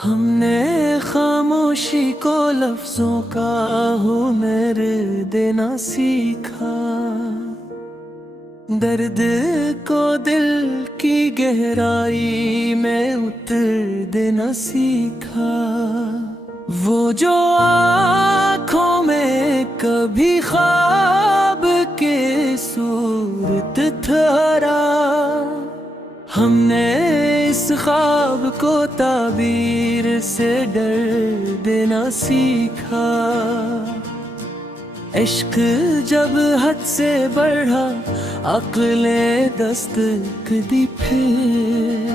हमने खामोशी को लफ्जों का हुनर देना सीखा, दर्द को दिल की गहराई में उतर देना सीखा। वो जो आँखों में कभी ख्वाब के सूरत ठहरा, हमने इस ख्वाब को ताबीर से डर देना सीखा। इश्क जब हद से बढ़ा, अक्लें दस्तक दी फिर,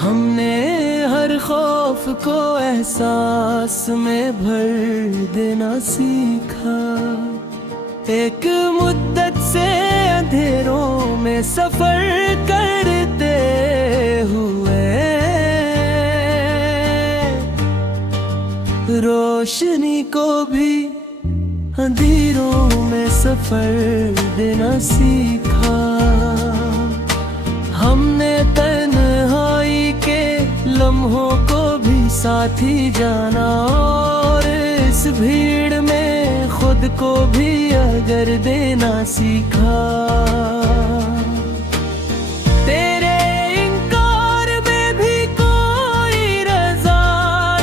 हमने हर खौफ को एहसास में भर देना सीखा। एक मुद्दत से अंधेरों में सफर करते हुए रोशनी को भी अंधेरों में सफर देना सीखा। हमने तन्हाई के लम्हों को भी साथी जाना, और इस भीड़ में खुद को भी अगर देना सीखा। तेरे इनकार में भी कोई रज़ा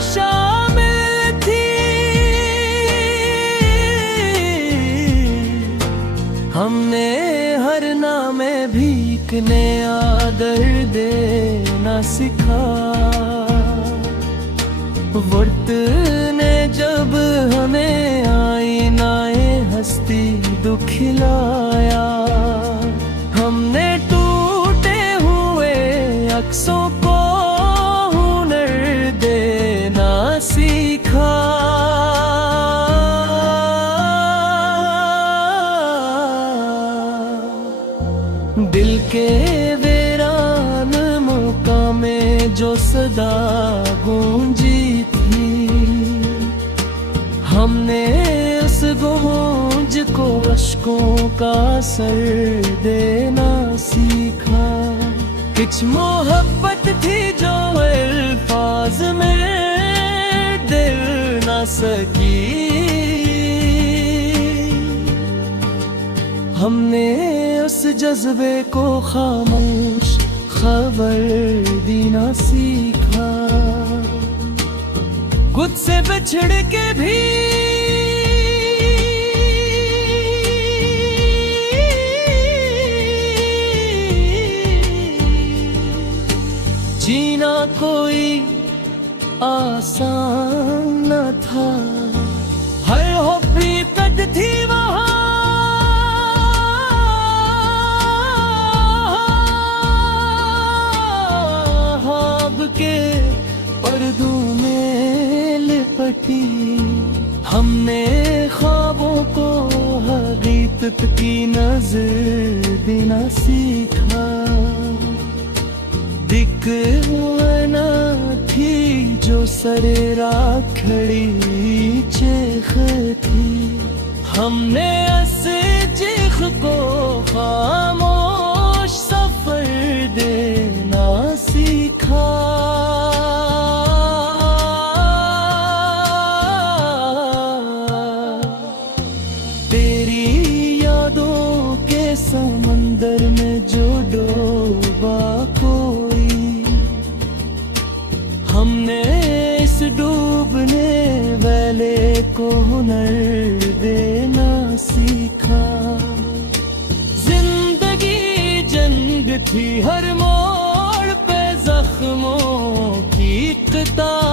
शामिल थी, हमने हर नामे भीख ने आदर देना सिखा। वक्त ने जब हमें आईनाए हस्ती दुखिलाया, हमने टूटे हुए अक्सों को हुनर देना सीखा। दिल के वीरान मुकामे जो सदा गूंजी थी, हमने उस गूंज को अश्कों का सर देना सीखा। कुछ मोहब्बत थी जो अल्फाज में दिल ना सकी, हमने उस जज्बे को खामोश खबर देना सीखा। खुद से बिछड़ के भी जीना कोई आसान न था। हर हकीकत थी वहाँ, के पर्दों में लिपटी, हमने ख्वाबों को हकीकत की नजर देना सीखा। दिखना थी जो सरे राखड़ी चीख थी, हमने इस चीख को खामोश सफर देना सीखा। तेरी यादों के समंदर में जो डूबा कोई, हमने इस डूबने वाले को हुनर देना सीखा। जिंदगी जंग थी, हर मोड़ पे जख्मों की कतार,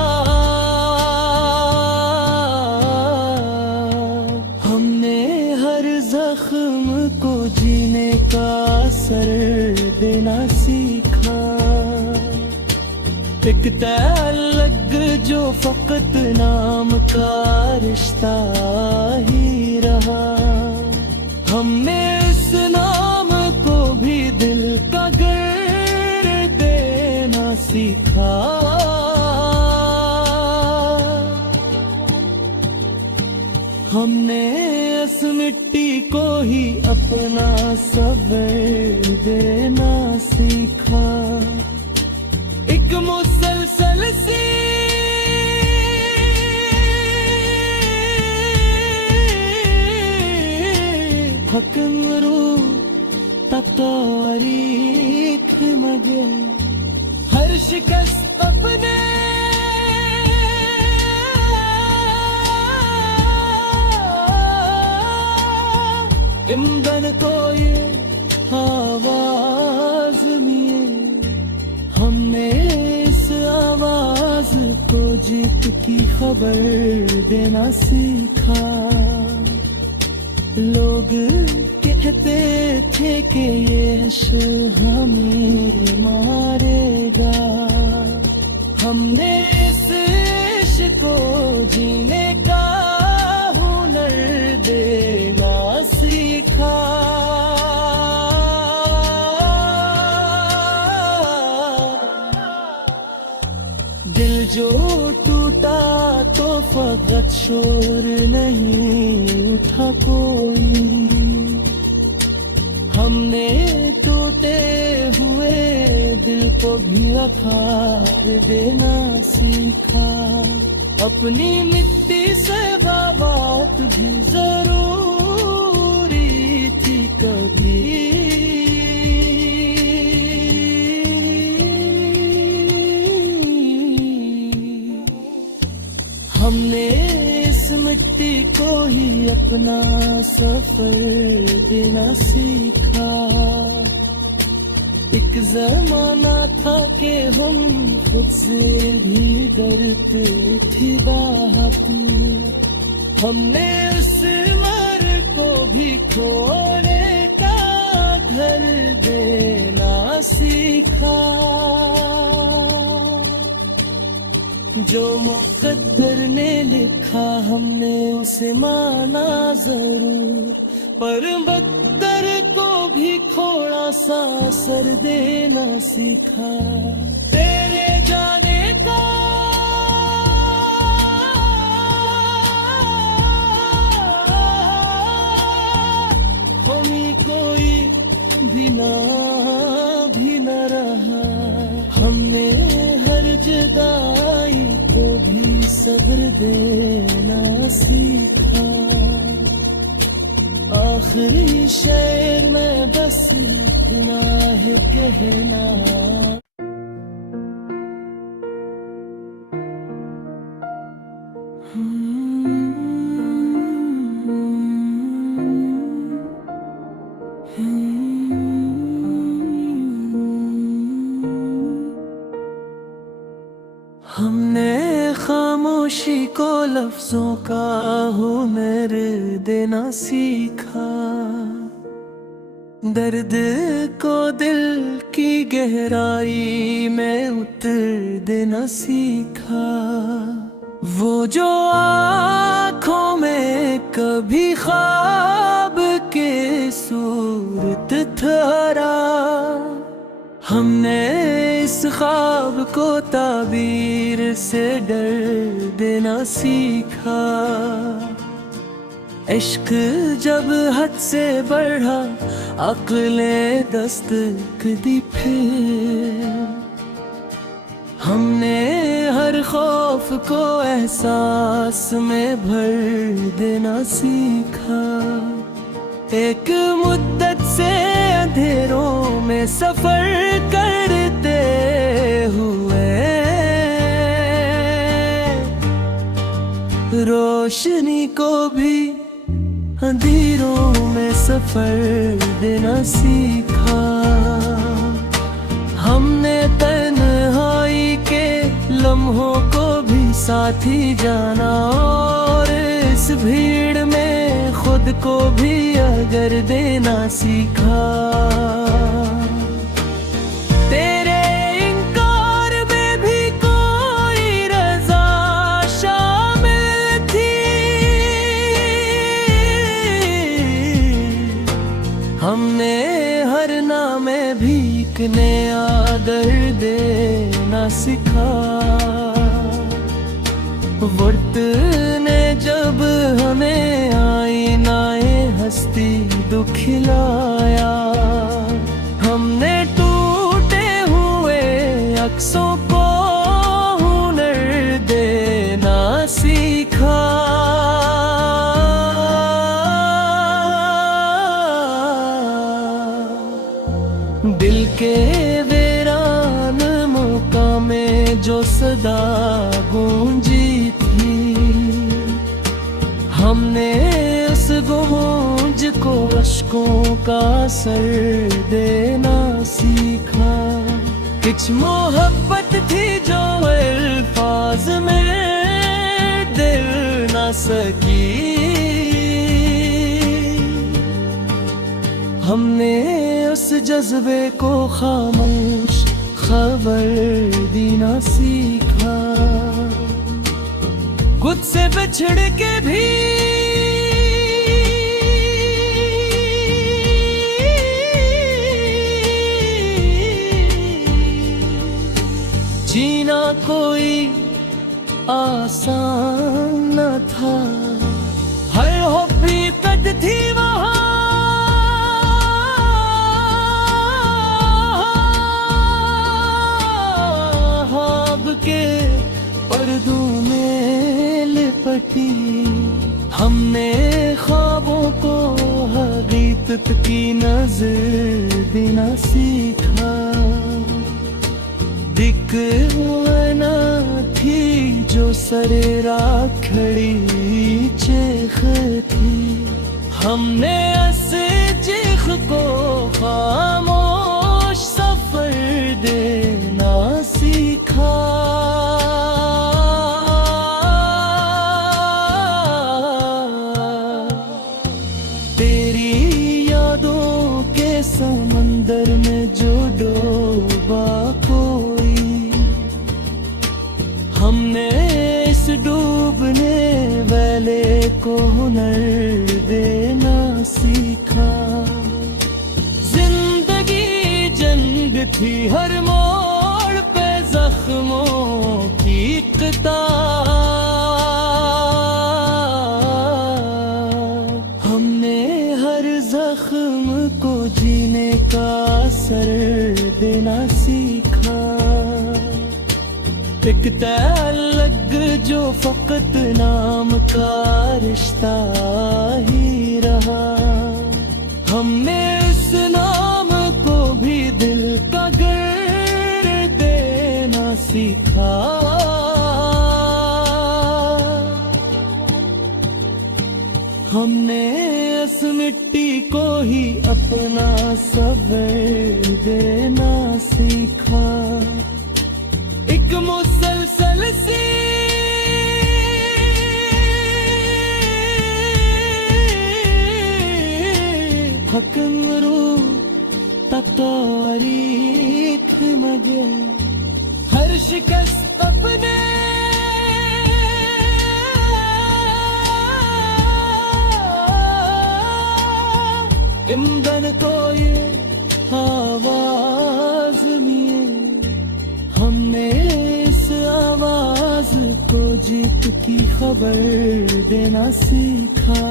हमने हर जख्म को जीने का असर देना सीखा। एक तअल्लुक़ जो फकत नाम का रिश्ता ही रहा, हमने इस नाम को भी दिल का घर देना सीखा। हमने इस मिट्टी को ही अपना सब्र देना सीखा। एक मुसलसल हकमरू तारीख मगर हर शिकस्त अपने इमदन को ये आवाज में हमने इस आवाज को जीत की खबर देना सीखा। लोग कहते थे कि ये हमें मारेगा, हमने इस इश्क को जीने का हुनर देना सीखा। दिल जो टूटा तो फकत शोर नहीं उठा कोई, हमने टूटे हुए दिल को भी आकार देना सीखा। अपनी मिट्टी से बात भी जरूरी थी कभी, हमने इस मिट्टी को ही अपना सफर देना सीखा। एक जमाना था कि हम खुद से भी डरते थे बात, हमने उस मर को भी खोने का घर देना सीखा। जो मुक़द्दर ने लिखा हमने उसे माना जरूर, पर मुक़द्दर को भी थोड़ा सा असर देना सीखा। तेरे जाने का हमें कोई भी न रहा, हमने हर जुदाई को भी सब्र देना सीखा। आखिरी शेर में बस इतना है कहना, हमने खामोशी को लफ्जों का हुनर देना सीखा। दर्द को दिल की गहराई में उतर देना सीखा। वो जो आँखों में कभी ख्वाब के सूरत ठहरा, हमने इस ख्वाब को ताबीर से डर देना सीखा। इश्क जब हद से बढ़ा अक्लें दस्तक दी फिर, हमने हर खौफ को एहसास में भर देना सीखा। एक मुद्दत से अंधेरों में सफर करते हुए रोशनी को भी अंधेरों में सफर देना सीखा। हमने तन्हाई के लम्हों को भी साथी जाना, और इस भीड़ में खुद को भी अगर देना सीखा। तेरे इनकार में भी कोई रज़ा शामिल थी, हमने हर नामे भीखने आदर देना सिखा। वक्त ने जब हमें आईनाए हस्ती दुखिलाया, हमने टूटे हुए अक्सों को हुनर देना सीखा। सदा गूंजी थी। हमने उस गूंज को अश्कों का असर देना सीखा। कुछ मोहब्बत थी जो अल्फाज में दिल ना सकी। हमने उस जज्बे को खामोश खबर देना सीखा। खुद से बिछड़ के भी जीना कोई आसान न था। हर हकीकत थी वहाँ, के पर्दों में लिपटी। हमने ख्वाबों को हकीकत की नजर देना सीखा। दिखना थी जो सरे रात खड़ी चीख थी। हमने इस चीख को खामोश सफर देना सीखा। तेरी यादों के समंदर में जो डूबा कोई, हमने इस डूबने वाले को हुनर देना सीखा। जिंदगी जंग थी, हर मोड़ पे जख्मों की कतार। हमने हर जख्म को जीने का असर देना सीखा। एक तअल्लुक़ जो फकत नाम का रिश्ता ही रहा। हमने इस नाम को भी दिल का गर देना सीखा। हमने इस मिट्टी को ही अपना सबर देना सीखा। एक मुसलसल सी हकमरू तारीख मगर हर शिकस्त अपने ईंधन को ये आवाज में। हमने इस आवाज को जीत की खबर देना सीखा।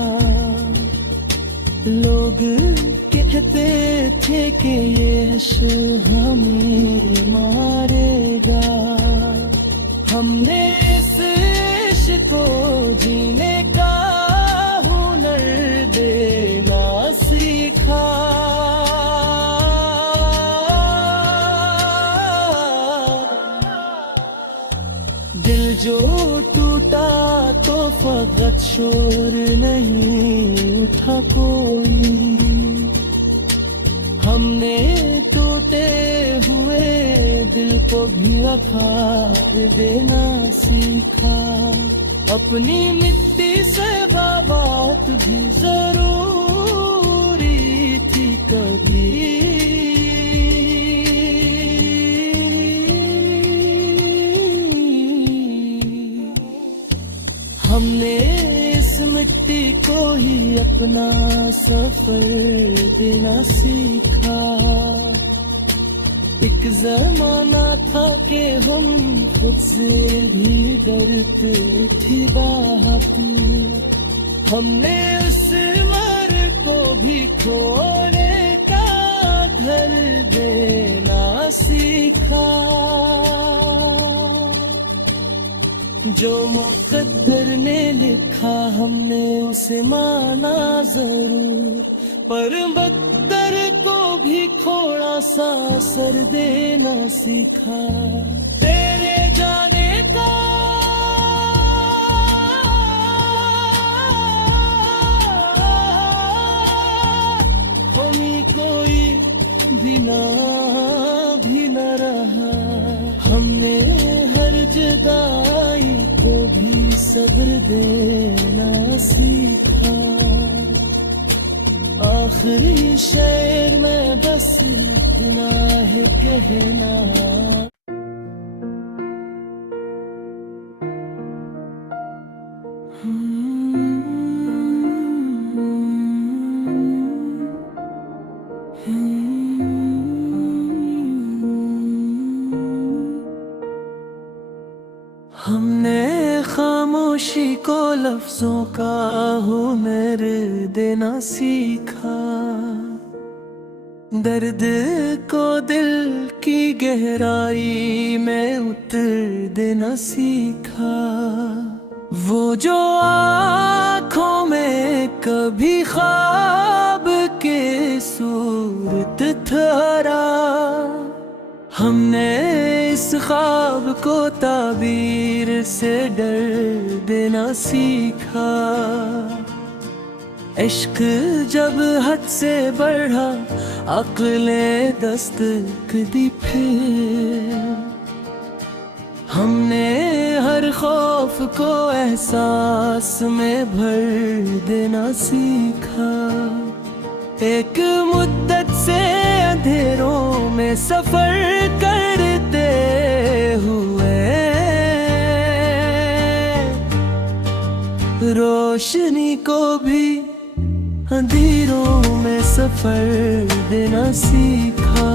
लोग कहते थे कि ये इश्क हमें मारेगा। हमने इस इश्क को जीने का हुनर देना सीखा। दिल जो टूटा तो फकत शोर नहीं उठा कोई। हमने टूटे हुए दिल को भी आकार देना सीखा। अपनी मिट्टी से बात भी जरूरी थी कभी। हमने इस मिट्टी को ही अपना सफर देना सीखा। एक जमाना था कि हम खुद से भी डरते थे बात। हमने उस मर को भी खोने का घर देना सीखा। जो मुक़द्दर ने लिखा हमने उसे माना जरूर, पर मुक़द्दर को भी थोड़ा सा असर देना सीखा। तेरे जान जीना भी न रहा। हमने हर जुदाई को भी सब्र देना सीखा। आखिरी शेर में बस इतना है कहना। हमने खामोशी को लफ्जों का हुनर देना सीखा। दर्द को दिल की गहराई में उतर देना सीखा। वो जो आँखों में कभी ख्वाब के सूरत ठहरा, हमने इस ख्वाब को ताबीर से डर देना सीखा। इश्क जब हद से बढ़ा, अक्लें दस्तक दी फिर। हमने हर खौफ को एहसास में भर देना सीखा। एक मुद्दत से अंधेरों में सफर करते हुए रोशनी को भी अंधेरों में सफर देना सीखा।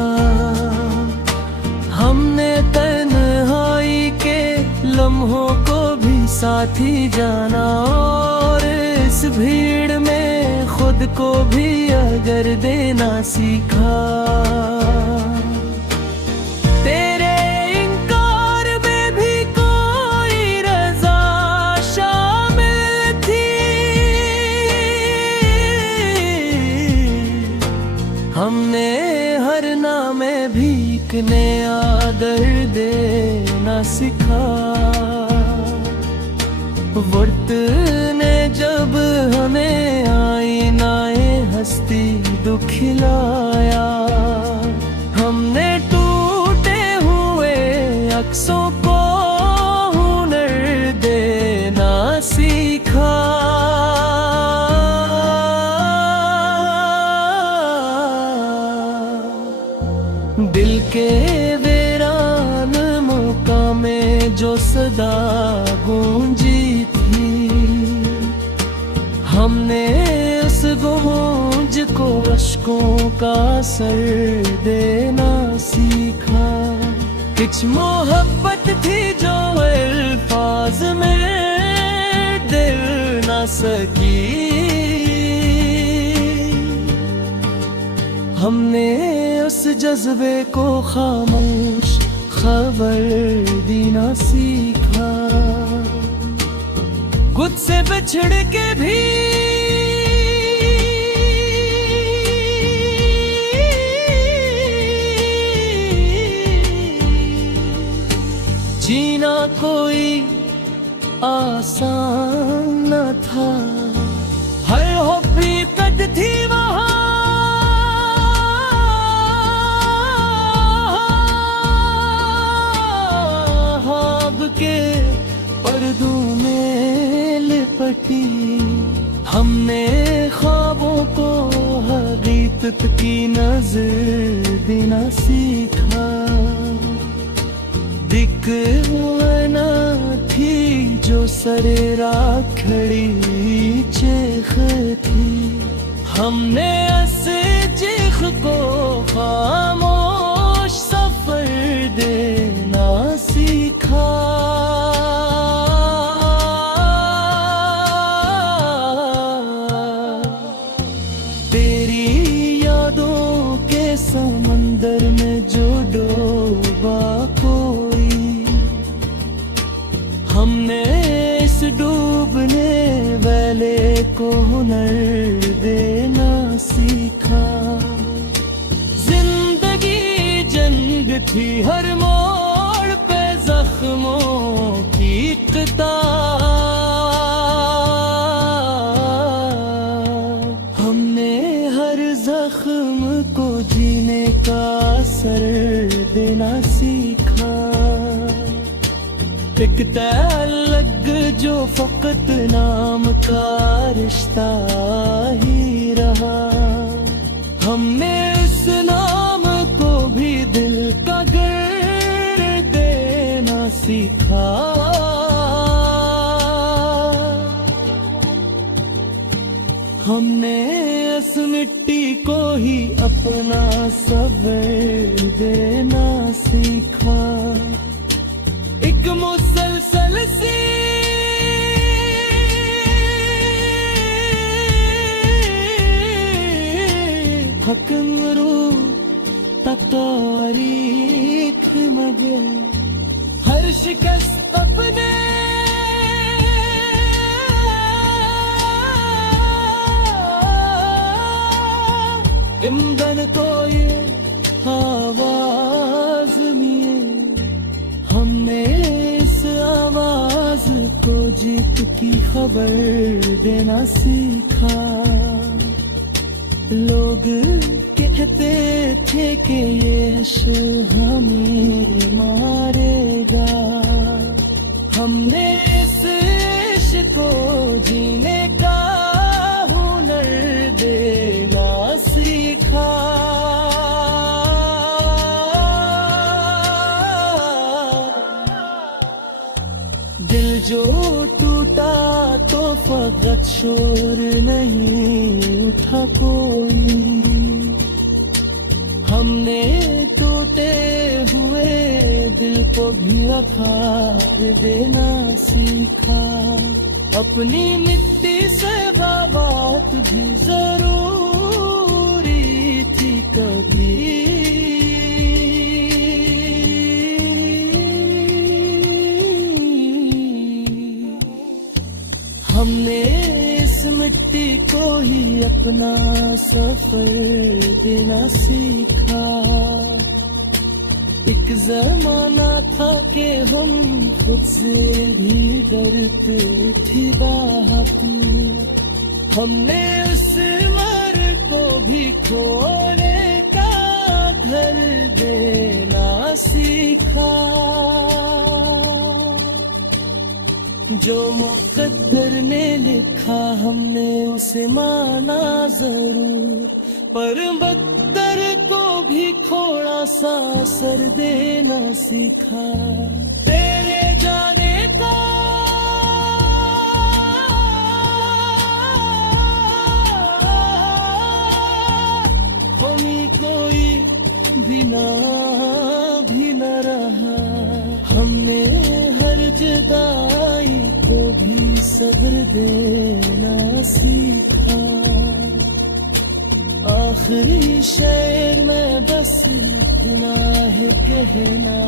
हमने तन्हाई के लम्हों को भी साथी जाना, और इस भीड़ में खुद को भी अगर देना सीखा। तेरे इनकार में भी कोई रज़ा शामिल थी। हमने हर नामे भीख ने आदर देना सिखा। वक्त ने जब हमें आईनाए हस्ती दुखिलाया, हमने टूटे हुए अक्सों को हुनर देना सीखा। दिल के वीरान मुकामे जो सदा गूंजी थी, हमने उस गूंज को अश्कों का सर देना सीखा। कुछ मोहब्बत थी जो अल्फाज में दिल ना सकी, हमने उस जज्बे को खामोश खबर देना सीखा। खुद से बिछड़ के भी जीना कोई आसान न था। हर हकीकत थी वहाँ, के पर्दों में लिपटी। हमने ख्वाबों को हकीकत की नजर देना सीखा। दिखना थी जो सरे राखड़ी चेख थी, हमने अस चेख को खामोश सफर देना सीखा। तेरी यादों के समंदर में जो डूबा कोई, हमने इस डूबने वाले को हुनर देना सीखा। जिंदगी जंग थी, हर मोड़ पे जख्मों की कतार। हमने हर जख्म को जीने का एक तअल्लुक़ जो फ़क़त नाम का रिश्ता ही रहा। हमने इस नाम को भी दिल का गर देना सीखा। हमने इस मिट्टी को ही अपना सबर देना सीखा। एक मुसलसल सी हकमरू तारीख मगर हर शिकस्त अपने इमदन को ये आवाज मिले। हमने इस आवाज को जीत की खबर देना सीखा। लोग कहते थे कि ये हमें मारेगा। हमने इस इश्क को जीने का हुनर देना सीखा। दिल जो टूटा तो फकत शोर नहीं उठा कोई। हमने टूटे हुए दिल को भी आकार देना सीखा। अपनी मिट्टी से बात भी जरूरी थी कभी। हमने इस मिट्टी को ही अपना सफर देना सीखा। एक जमाना था कि हम खुद से भी डरते थे बात। हमने उस मर को भी खोने का घर देना सीखा। जो मुक़द्दर ने लिखा हमने उसे माना जरूर, पर मुक़द्दर को भी थोड़ा सा असर देना सीखा। तेरे जाने का हमें कोई भी न रहा। हमने हर जुदाई को भी सब्र देना सीखा। आखिरी शेर में बस इतना है कहना।